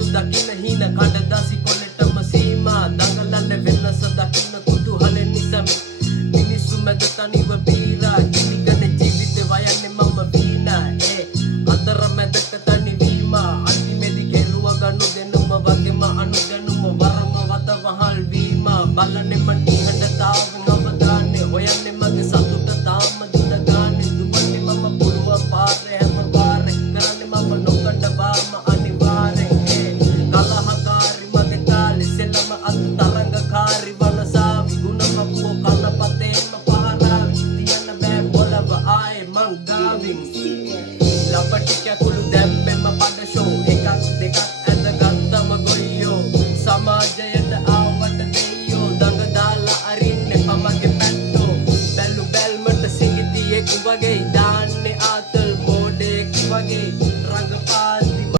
මිනිස්සු දකින්න හීන කඩදාසි කොලෙටම සීමා දඟලන්නේ වෙනස දකින්න කුතුහලෙ නිසා මිනිස්සු මැද තනිව බීලා ජීවිතේ ජීවිතේ වයන්නේ මම වීනා අතර මැදක තනිවීම අන්තිමේදී කෙරුවා ගන්නු දෙන්නම වගේම අනුගනුම වරම වත වහල් වීම බලන්නේ මන් නිහඬතාවෙන් අවදාන්නේ හොයන්නේ මගේ සතුට තාම දින ගානේ දුවන්නේ මම පුළුවන් පාරේ හැම වාරේ කරන්නේ මම නොකඩවාම අනිවාර්යෙන් කලහකාරි මගේ තාලේ සෙල්ලම අත් තරංගකාරි වනසාවි ගුණම පුව කනපතේම පහරාවි තියන්න බෑ බොලව ආයේ මං ගාවින් ලපටික කුළු දැම්මෙම පද ෂෝ එකක් දෙකක් ඇඳගත්තම ගොයියෝ සමාජයට ආවට දෙයියෝ දඟ දාලා අරින්නේ පමගේ පැත්තෝ බැලු බැල්මට සිඟිතියෙක් වගේ දාන්නේ ආතල් මෝඩෙක් වගේ